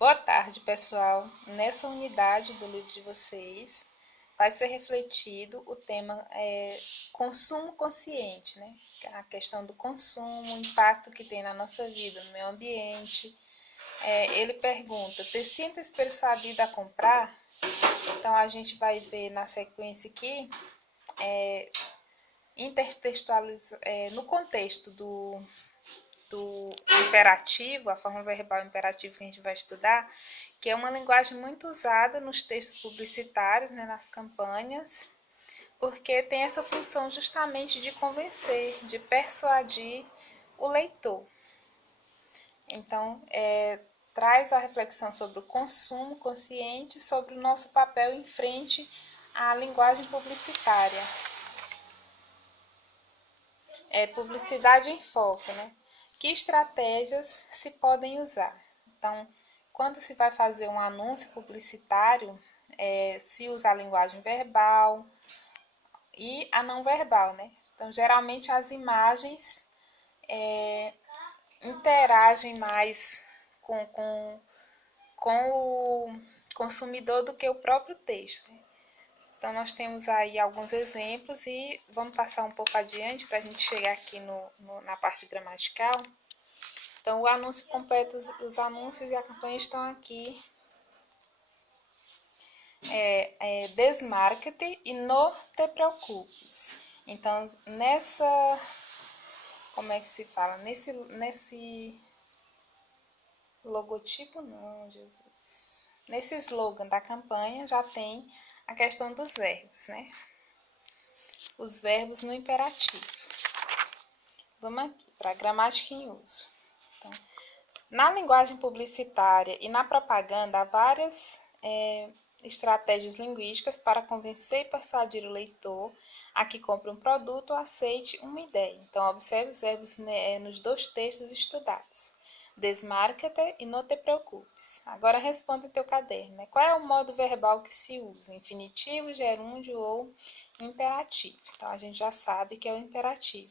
Boa tarde, pessoal. Nessa unidade do livro de vocês, vai ser refletido o tema consumo consciente, né? A questão do consumo, o impacto que tem na nossa vida, no meio ambiente. Ele pergunta, te sientes persuadido a comprar? Então, a gente vai ver na sequência aqui, no contexto do imperativo, a forma verbal imperativa que a gente vai estudar, que é uma linguagem muito usada nos textos publicitários, né, nas campanhas, porque tem essa função justamente de convencer, de persuadir o leitor. Então, traz a reflexão sobre o consumo consciente, sobre o nosso papel em frente à linguagem publicitária. Publicidade em foco, né? Que estratégias se podem usar? Então, quando se vai fazer um anúncio publicitário, se usa a linguagem verbal e a não verbal, né? Então, geralmente as imagens interagem mais com o consumidor do que o próprio texto, né? Então, nós temos aí alguns exemplos e vamos passar um pouco adiante para a gente chegar aqui na parte gramatical. Então, o anúncio completo, os anúncios e a campanha estão aqui. Desmarca-te e não te preocupes. Então, como é que se fala? Nesse logotipo, não, Jesus. Nesse slogan da campanha já tem a questão dos verbos, né? Os verbos no imperativo. Vamos aqui para a gramática em uso. Então, na linguagem publicitária e na propaganda, há várias estratégias linguísticas para convencer e persuadir o leitor a que compre um produto ou aceite uma ideia. Então, observe os verbos nos dois textos estudados. Desmarca-te e não te preocupes. Agora responda teu caderno, né? Qual é o modo verbal que se usa? Infinitivo, gerúndio ou imperativo? Então, a gente já sabe que é o imperativo.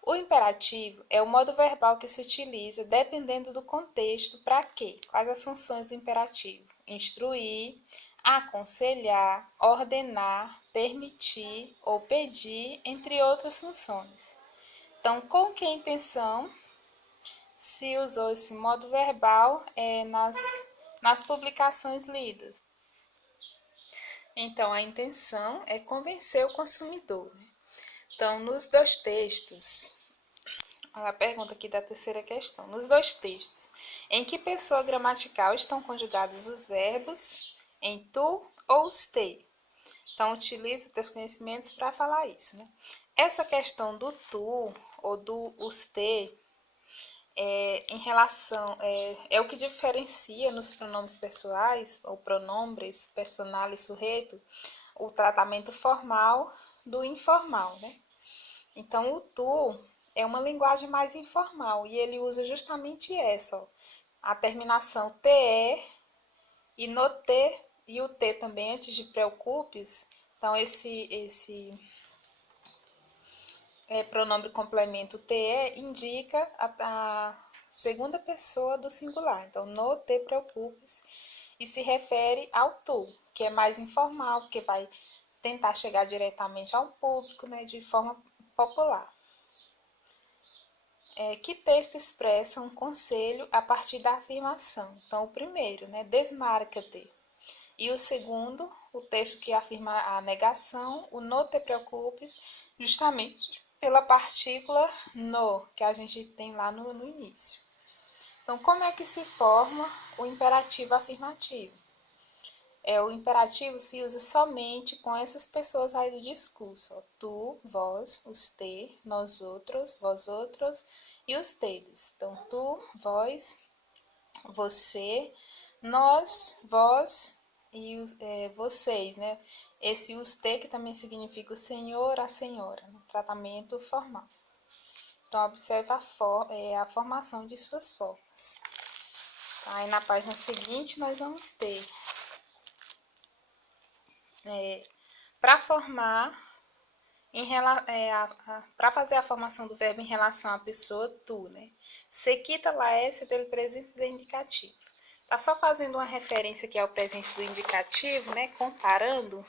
O imperativo é o modo verbal que se utiliza dependendo do contexto para quê? Quais as funções do imperativo? Instruir, aconselhar, ordenar, permitir ou pedir, entre outras funções. Então, com que intenção se usou esse modo verbal nas publicações lidas? Então, a intenção é convencer o consumidor. Então, nos dois textos, a pergunta aqui da terceira questão. Nos dois textos, em que pessoa gramatical estão conjugados os verbos em tu ou os te? Então, utiliza teus conhecimentos para falar isso, né? Essa questão do tu ou do os te em relação é o que diferencia nos pronomes pessoais ou pronombres personal e sujeito o tratamento formal do informal, né? Então, o tu é uma linguagem mais informal e ele usa justamente essa, ó, a terminação te e no te e o te também antes de preocupes. Então, esse pronome complemento te indica a segunda pessoa do singular. Então, no te preocupes e se refere ao tu, que é mais informal, porque vai tentar chegar diretamente ao público, né, de forma popular. Que texto expressa um conselho a partir da afirmação? Então, o primeiro, né, desmarca-te. E o segundo, o texto que afirma a negação, o não te preocupes, justamente pela partícula no, que a gente tem lá no início. Então, como é que se forma o imperativo afirmativo? O imperativo se usa somente com essas pessoas aí do discurso. Ó, tu, vós, os te, nós outros, vós outros e os tedes. Então, tu, vós, você, nós, vós e vocês, né? Esse os te que também significa o senhor, a senhora, no tratamento formal. Então, observe a formação de suas formas. Aí, na página seguinte, nós vamos ter para formar, para fazer a formação do verbo em relação à pessoa tu, né? Se quita lá esse dele presente de indicativo. Tá só fazendo uma referência aqui ao presente do indicativo, né? Comparando,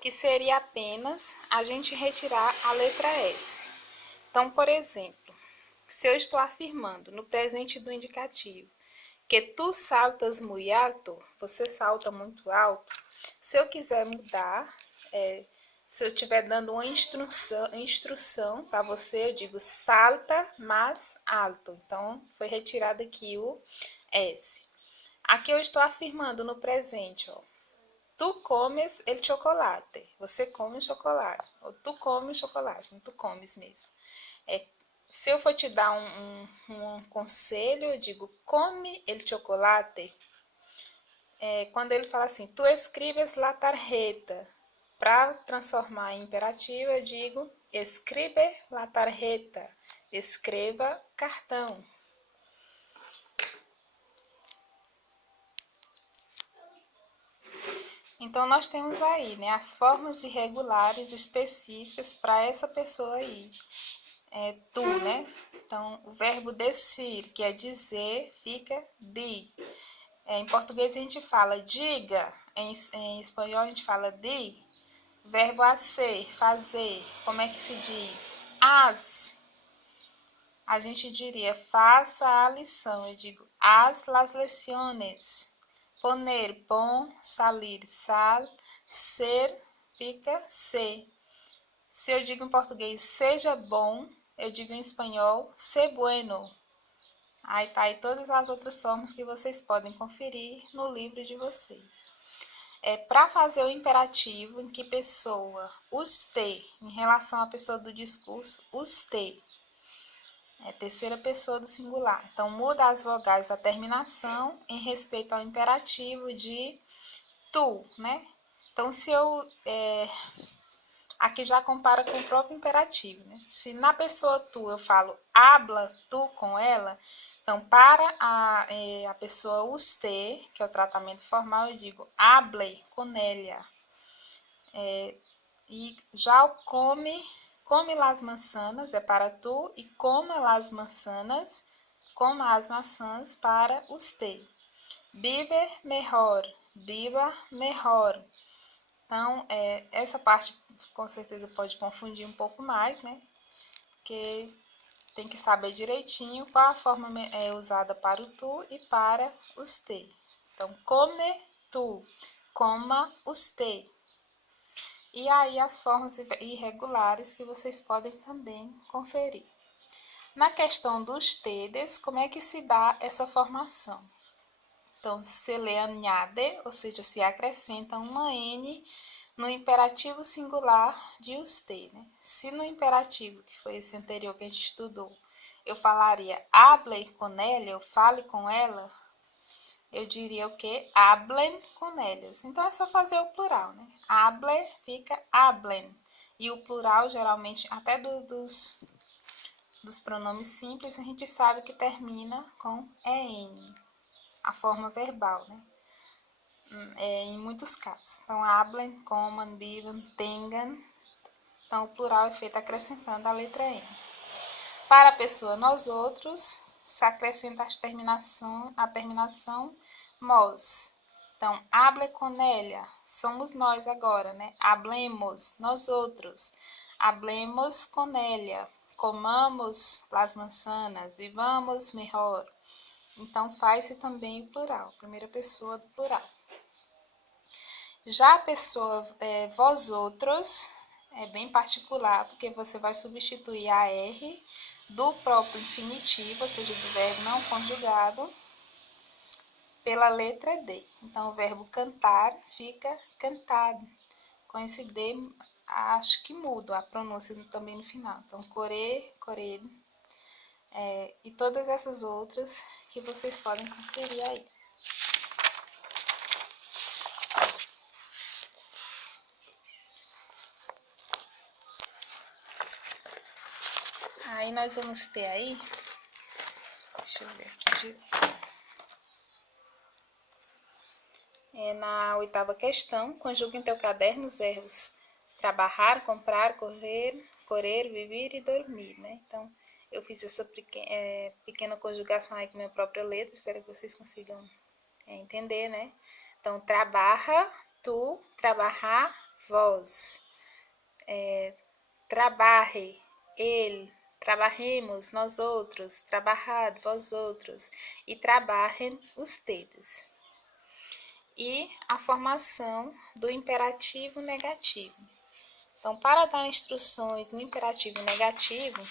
que seria apenas a gente retirar a letra S. Então, por exemplo, se eu estou afirmando no presente do indicativo que tu saltas muy alto, você salta muito alto, se eu quiser mudar, se eu estiver dando uma instrução para você, eu digo salta mais alto. Então, foi retirado aqui o S. Aqui eu estou afirmando no presente, ó. Tu comes el chocolate. Você come o chocolate. Ou tu come o chocolate. Não tu comes mesmo. Se eu for te dar um conselho, eu digo come el chocolate. Quando ele fala assim, tu escribes la tarjeta. Para transformar em imperativo, eu digo escribe la tarjeta. Escreva cartão. Então, nós temos aí, né, as formas irregulares específicas para essa pessoa aí. Tu, né? Então, o verbo decir, que é dizer, fica di. Em português a gente fala diga, em espanhol a gente fala di. Verbo hacer, fazer, como é que se diz? Haz. A gente diria faça a lição, eu digo haz las lecciones. Poner, pon, salir, sal, ser, fica, se. Se eu digo em português seja bom, eu digo em espanhol sé bueno. Aí tá aí todas as outras formas que vocês podem conferir no livro de vocês. Para fazer o imperativo, em que pessoa? Usted, em relação à pessoa do discurso, usted. Terceira pessoa do singular. Então, muda as vogais da terminação em respeito ao imperativo de tu, né? Então, se eu... aqui já compara com o próprio imperativo, né? Se na pessoa tu eu falo habla tu com ela, então para a pessoa usted, que é o tratamento formal, eu digo hable con ella. E já o come las manzanas é para tu e coma las manzanas, coma as maçãs para usted. Vive mejor, viva mejor. Então, essa parte com certeza pode confundir um pouco mais, né? Porque tem que saber direitinho qual a forma usada para o tu e para usted. Então, come tu, coma usted. E aí as formas irregulares que vocês podem também conferir. Na questão dos tedes, como é que se dá essa formação? Então, se le añade, ou seja, se acrescenta uma N no imperativo singular de usted, né? Se no imperativo, que foi esse anterior que a gente estudou, eu falaria hable con ella, eu fale com ela, eu diria o quê? Hablen con ellas. Então, é só fazer o plural, né? Hable fica hablen. E o plural, geralmente, até dos pronomes simples, a gente sabe que termina com EN. A forma verbal, né? Em muitos casos. Então, hablen, coman, vivam, tengan. Então, o plural é feito acrescentando a letra N. Para a pessoa nós outros, se acrescenta a terminação mos. Então, hable con ella, somos nós agora, né? Hablemos, nós outros. Hablemos con ella, comamos las manzanas, vivamos mejor. Então, faz-se também o plural, primeira pessoa do plural. Já a pessoa vós outros é bem particular, porque você vai substituir a R do próprio infinitivo, ou seja, do verbo não conjugado, pela letra D. Então, o verbo cantar fica cantado. Com esse D, acho que muda a pronúncia também no final. Então, correr, correr. E todas essas outras que vocês podem conferir aí. Aí nós vamos ter aí, deixa eu ver aqui, na 8ª questão, conjuga em teu caderno os verbos trabalhar, comprar, correr, viver e dormir, né? Então, eu fiz essa pequena conjugação aqui na minha própria letra, espero que vocês consigam É entender, né? Então, trabaja, tu, trabajar, vós. Trabaje, ele, trabajemos, nós outros, trabalhad, vós outros. E trabalhem, ustedes. E a formação do imperativo negativo. Então, para dar instruções no imperativo negativo,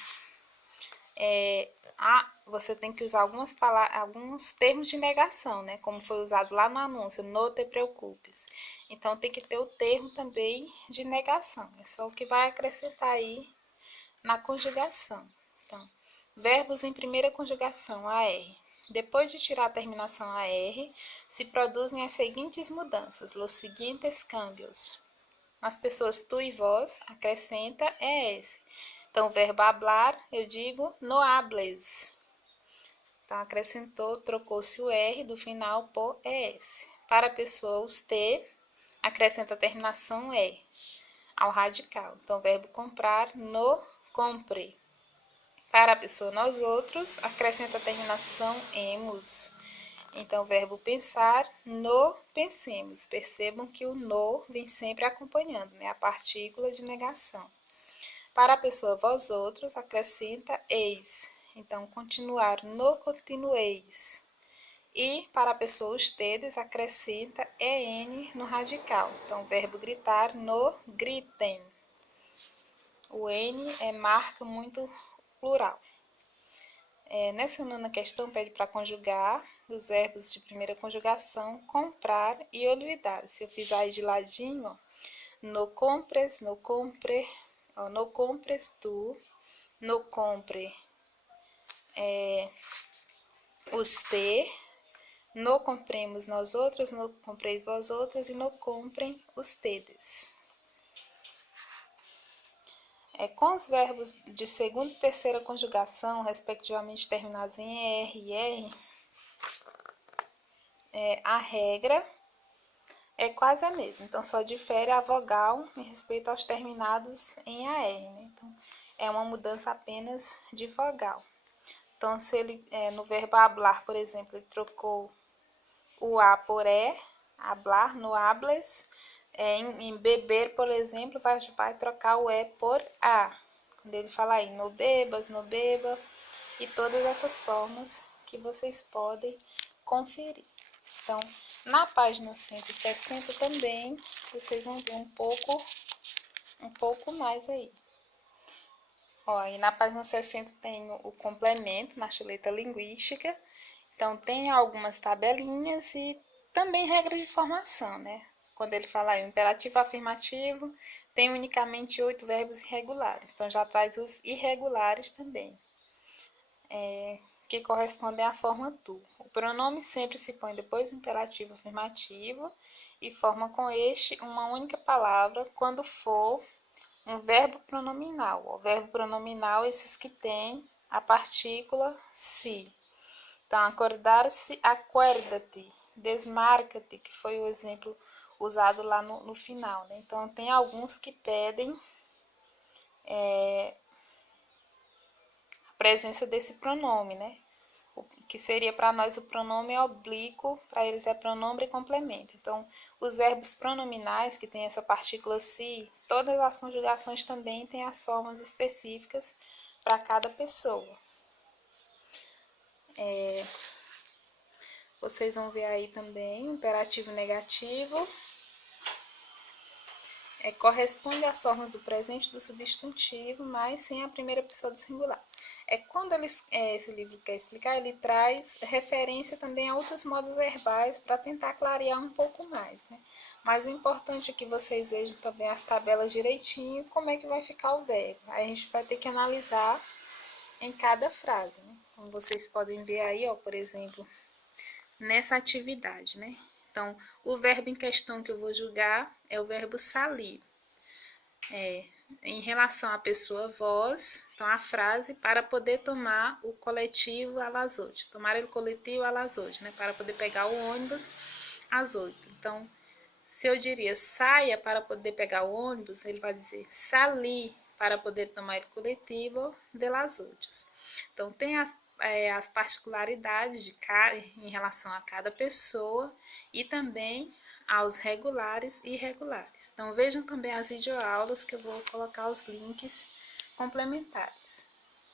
você tem que usar alguns termos de negação, né? Como foi usado lá no anúncio, não te preocupes. Então, tem que ter o termo também de negação. É só o que vai acrescentar aí na conjugação. Então, verbos em primeira conjugação, AR. Depois de tirar a terminação AR, se produzem as seguintes mudanças, los siguientes cambios. Nas pessoas tu e vós, acrescenta ES. Então, o verbo hablar, eu digo no hables. Então, acrescentou, trocou-se o R do final por ES. Para a pessoa usted, acrescenta a terminação E ao radical. Então, o verbo comprar, no compre. Para a pessoa nós outros, acrescenta a terminação emos. Então, o verbo pensar, no pensemos. Percebam que o no vem sempre acompanhando, né? A partícula de negação. Para a pessoa vós outros, acrescenta eis. Então, continuar, no continueis. E para a pessoa ustedes, acrescenta en no radical. Então, o verbo gritar, no gritem. O N é marca muito plural. Nessa nona questão, pede para conjugar os verbos de primeira conjugação, comprar e olvidar. Se eu fizer aí de ladinho, ó, no compres, no compre, ó, no compres tu, no compre usted, no compremos nós outros, no compreis vós outros e no comprem ustedes. Com os verbos de segunda e terceira conjugação, respectivamente terminados em ER e R, a regra é quase a mesma. Então, só difere a vogal em respeito aos terminados em AR, né? Então, é uma mudança apenas de vogal. Então, se ele, no verbo hablar, por exemplo, ele trocou o A por E, hablar, no hables. Em beber, por exemplo, vai trocar o E por A. Quando ele fala aí, no bebas, no beba, e todas essas formas que vocês podem conferir. Então, na página 160 também, vocês vão ver um pouco mais aí. Ó, aí na página 60 tem o complemento na chuleta linguística. Então, tem algumas tabelinhas e também regras de formação, né? Quando ele fala aí, o imperativo afirmativo tem unicamente 8 verbos irregulares. Então, já traz os irregulares também, que correspondem à forma tu. O pronome sempre se põe depois do imperativo afirmativo e forma com este uma única palavra quando for um verbo pronominal. O verbo pronominal, esses que têm a partícula si. Então, acordar-se, acuérdate, desmarca-te, que foi o exemplo usado lá no final, né? Então, tem alguns que pedem a presença desse pronome, né? O que seria para nós o pronome oblíquo, para eles é pronome e complemento. Então, os verbos pronominais que têm essa partícula si, todas as conjugações também têm as formas específicas para cada pessoa. Vocês vão ver aí também o imperativo negativo. Corresponde às formas do presente do substantivo, mas sem a primeira pessoa do singular. Quando esse livro quer explicar, ele traz referência também a outros modos verbais para tentar clarear um pouco mais, né? Mas o importante é que vocês vejam também as tabelas direitinho, como é que vai ficar o verbo. Aí a gente vai ter que analisar em cada frase, né? Como vocês podem ver aí, ó, por exemplo, nessa atividade, né? Então, o verbo em questão que eu vou julgar é o verbo salir. Em relação à pessoa vós, então a frase para poder tomar o coletivo às 8. Tomar o coletivo às 8, né? Para poder pegar o ônibus às 8. Então, se eu diria saia para poder pegar o ônibus, ele vai dizer salí para poder tomar o coletivo de las 8. Então, tem as particularidades em relação a cada pessoa e também aos regulares e irregulares. Então, vejam também as videoaulas que eu vou colocar os links complementares.